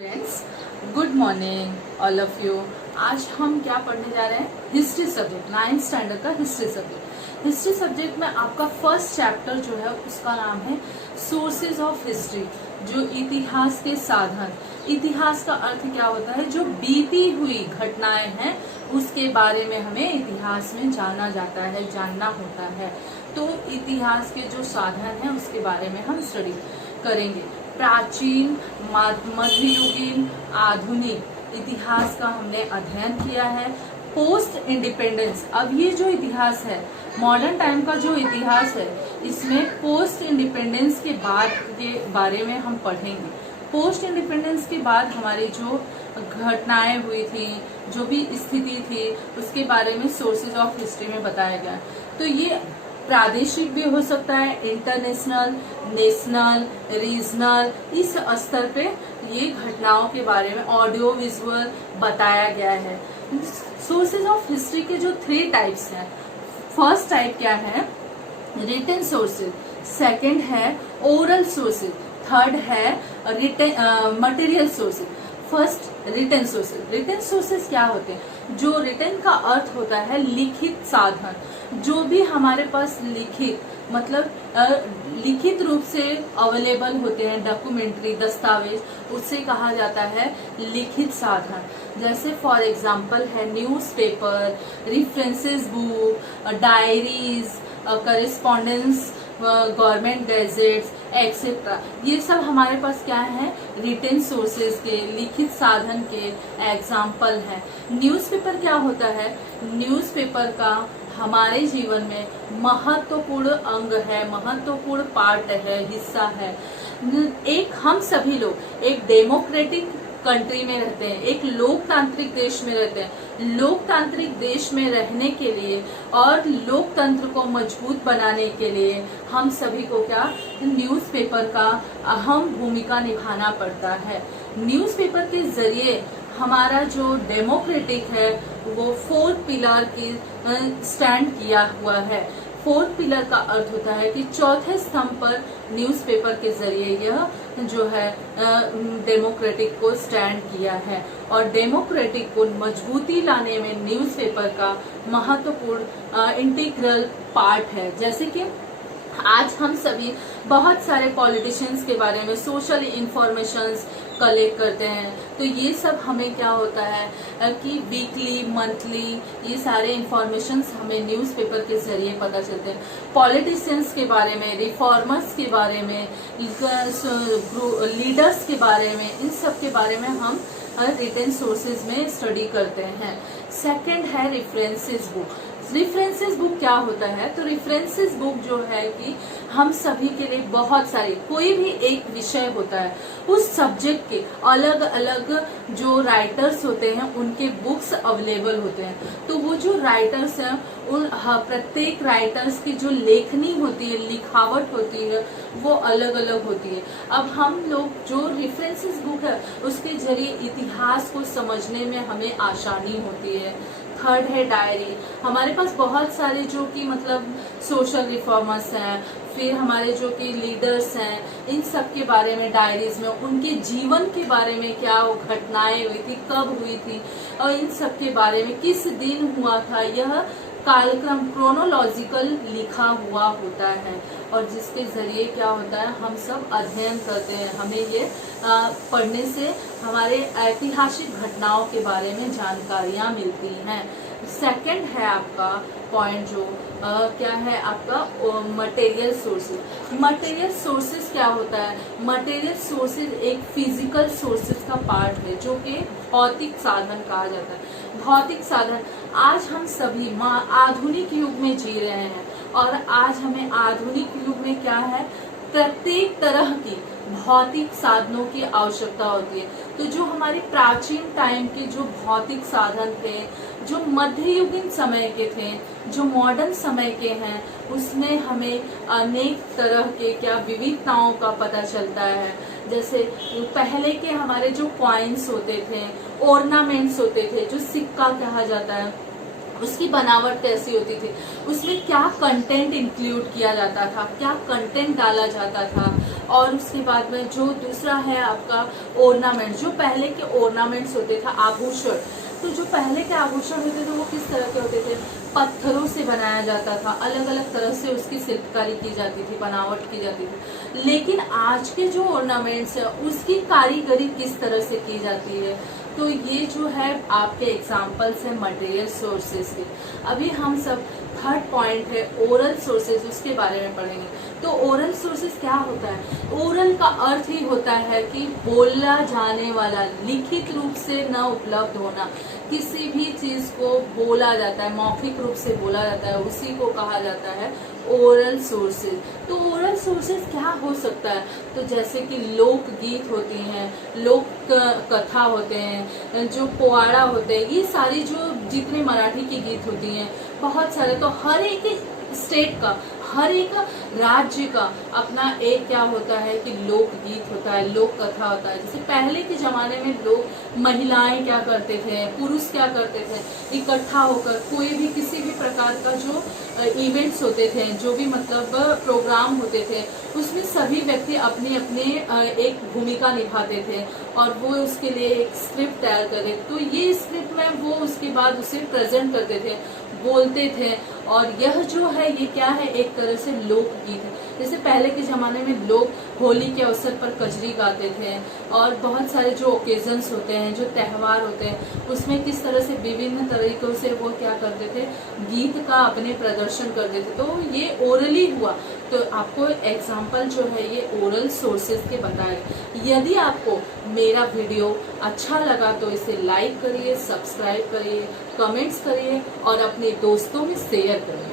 Friends, good morning all of you. आज हम क्या पढ़ने जा रहे हैं? हिस्ट्री सब्जेक्ट, 9th स्टैंडर्ड का हिस्ट्री सब्जेक्ट। हिस्ट्री सब्जेक्ट में आपका फर्स्ट चैप्टर जो है उसका नाम है सोर्सेज ऑफ हिस्ट्री, जो इतिहास के साधन। इतिहास का अर्थ क्या होता है? जो बीती हुई घटनाएं हैं उसके बारे में हमें इतिहास में जाना जाता है, जानना होता है। तो इतिहास के जो साधन हैं उसके बारे में हम स्टडी करेंगे। प्राचीन, मध्ययुगीन, आधुनिक इतिहास का हमने अध्ययन किया है। पोस्ट इंडिपेंडेंस, अब ये जो इतिहास है, मॉडर्न टाइम का जो इतिहास है, इसमें पोस्ट इंडिपेंडेंस के बाद के बारे में हम पढ़ेंगे। पोस्ट इंडिपेंडेंस के बाद हमारी जो घटनाएं हुई थी, जो भी स्थिति थी, उसके बारे में सोर्सेज ऑफ हिस्ट्री में बताया गया। तो ये प्रादेशिक भी हो सकता है, इंटरनेशनल, नेशनल, रीजनल, इस स्तर पे ये घटनाओं के बारे में ऑडियो विजुअल बताया गया है। सोर्सेज ऑफ हिस्ट्री के जो 3 टाइप्स हैं, फर्स्ट टाइप क्या है? रिटन सोर्सेज, सेकंड है ओरल सोर्सेज, थर्ड है material sources. First written sources. Written sources क्या होते हैं? जो रिटन का अर्थ होता है लिखित साधन, जो भी हमारे पास लिखित मतलब लिखित रूप से अवेलेबल होते हैं, डॉक्यूमेंट्री, दस्तावेज, उससे कहा जाता है लिखित साधन। जैसे फॉर एग्जांपल है newspaper, references book, diaries, correspondence, government gadgets etcetera. ये सब हमारे पास क्या है? रिटन सोर्सेज के, लिखित साधन के एग्जाम्पल हैं। न्यूज़पेपर क्या होता है? न्यूज़पेपर का हमारे जीवन में महत्वपूर्ण अंग है, महत्वपूर्ण पार्ट है, हिस्सा है। एक हम सभी लोग एक डेमोक्रेटिक कंट्री में रहते हैं, एक लोकतांत्रिक देश में रहते हैं। लोकतांत्रिक देश में रहने के लिए और लोकतंत्र को मजबूत बनाने के लिए हम सभी को क्या न्यूज़पेपर का अहम भूमिका निभाना पड़ता है। न्यूज़पेपर के जरिए हमारा जो डेमोक्रेटिक है वो 4 पिलर की स्टैंड किया हुआ है। 4th पिलर का अर्थ होता है कि चौथे स्तंभ पर न्यूज़पेपर के जरिए यह जो है डेमोक्रेटिक को स्टैंड किया है, और डेमोक्रेटिक को मजबूती लाने में न्यूज़पेपर का महत्वपूर्ण इंटीग्रल पार्ट है। जैसे कि आज हम सभी बहुत सारे पॉलिटिशियंस के बारे में सोशल इंफॉर्मेशंस कलेक्ट करते हैं, तो ये सब हमें क्या होता है कि वीकली, मंथली ये सारे इंफॉर्मेशंस हमें न्यूज़पेपर के जरिए पता चलते हैं। पॉलिटिशियंस के बारे में, रिफॉर्मर्स के बारे में, लीडर्स के बारे में, इन सब के बारे में हम रिटन सोर्सेज में स्टडी करते हैं। सेकंड है रेफरेंसेस बुक। रेफरेंसेस बुक क्या होता है? तो रेफरेंसेस बुक जो है कि हम सभी के लिए बहुत सारे, कोई भी एक विषय होता है, उस सब्जेक्ट के अलग अलग जो राइटर्स होते हैं उनके बुक्स अवेलेबल होते हैं। तो वो जो राइटर्स हैं उन प्रत्येक राइटर्स की जो लेखनी होती है, लिखावट होती है, वो अलग अलग होती है। अब हम लोग जो रेफरेंसेस बुक है उसके जरिए इतिहास को समझने में हमें आसानी होती है। थर्ड है डायरी। हमारे पास बहुत सारे जो कि मतलब सोशल रिफॉर्मर्स हैं, फिर हमारे जो कि लीडर्स हैं, इन सब के बारे में डायरीज में उनके जीवन के बारे में क्या वो घटनाएं हुई थी, कब हुई थी, और इन सब के बारे में किस दिन हुआ था, यह कालक्रम क्रोनोलॉजिकल लिखा हुआ होता है, और जिसके जरिए क्या होता है हम सब अध्ययन करते हैं। हमें ये पढ़ने से हमारे ऐतिहासिक घटनाओं के बारे में जानकारियां मिलती हैं। सेकंड है आपका पॉइंट जो क्या है आपका मटेरियल सोर्सेज। मटेरियल सोर्सेज क्या होता है? मटेरियल सोर्सेज एक फिजिकल सोर्सेज का पार्ट है जो कि भौतिक साधन कहा जाता है। भौतिक साधन, आज हम सभी आधुनिक युग में जी रहे हैं, और आज हमें आधुनिक युग में क्या है, प्रत्येक तरह की भौतिक साधनों की आवश्यकता होती है। तो जो हमारे प्राचीन टाइम के जो भौतिक साधन थे, जो मध्ययुगीन समय के थे, जो मॉडर्न समय के हैं, उसमें हमें अनेक तरह के क्या विविधताओं का पता चलता है। जैसे पहले के हमारे जो कॉइन्स होते थे, ऑर्नामेंट्स होते थे, जो सिक्का कहा जाता है, उसकी बनावट कैसी होती थी, उसमें क्या कंटेंट इंक्लूड किया जाता था, क्या कंटेंट डाला जाता था, और उसके बाद में जो दूसरा है आपका ऑर्नामेंट, जो पहले के ऑर्नामेंट्स होते थे, आभूषण। तो जो पहले के आभूषण होते थे वो किस तरह के होते थे, पत्थरों से बनाया जाता था, अलग अलग तरह से उसकी शिल्पकारी की जाती थी, बनावट की जाती थी। लेकिन आज के जो ऑर्नामेंट्स है उसकी कारीगरी किस तरह से की जाती है, तो ये जो है आपके एग्जाम्पल्स है मटेरियल सोर्सेज के। अभी हम सब थर्ड पॉइंट है ओरल सोर्सेज, उसके बारे में पढ़ेंगे। तो ओरल सोर्सेज क्या होता है? ओरल का अर्थ ही होता है कि बोला जाने वाला, लिखित रूप से न उपलब्ध होना। किसी भी चीज को बोला जाता है, मौखिक रूप से बोला जाता है, उसी को कहा जाता है ओरल सोर्सेज। तो ओरल सोर्सेज क्या हो सकता है? तो जैसे कि लोकगीत होती हैं, लोक कथा होते हैं, जो पोवाड़ा होते हैं, ये सारी जो जितने मराठी की गीत होती हैं बहुत सारे। तो हर एक स्टेट का, हर एक राज्य का अपना एक क्या होता है कि लोकगीत होता है, लोक कथा होता है। जैसे पहले के जमाने में लोग, महिलाएं क्या करते थे, पुरुष क्या करते थे, इकट्ठा होकर कोई भी किसी भी प्रकार का जो इवेंट्स होते थे, जो भी मतलब प्रोग्राम होते थे, उसमें सभी व्यक्ति अपने अपने एक भूमिका निभाते थे और वो उसके लिए एक स्क्रिप्ट तैयार करते। तो ये स्क्रिप्ट में वो उसके बाद उसे प्रेजेंट करते थे, बोलते थे। और यह जो है ये क्या है, एक तरह से लोकगीत है। जैसे पहले के जमाने में लोग होली के अवसर पर कजरी गाते थे, और बहुत सारे जो ओकेजन्स होते हैं, जो त्यौहार होते हैं, उसमें किस तरह से विभिन्न तरीकों से वो क्या करते थे, गीत का अपने प्रदर्शन करते थे। तो ये ओरली हुआ। तो आपको एग्जाम्पल जो है ये ओरल सोर्सेज के बताए। यदि आपको मेरा वीडियो अच्छा लगा तो इसे लाइक करिए, सब्सक्राइब करिए, कमेंट्स करिए और अपने दोस्तों में शेयर करिए।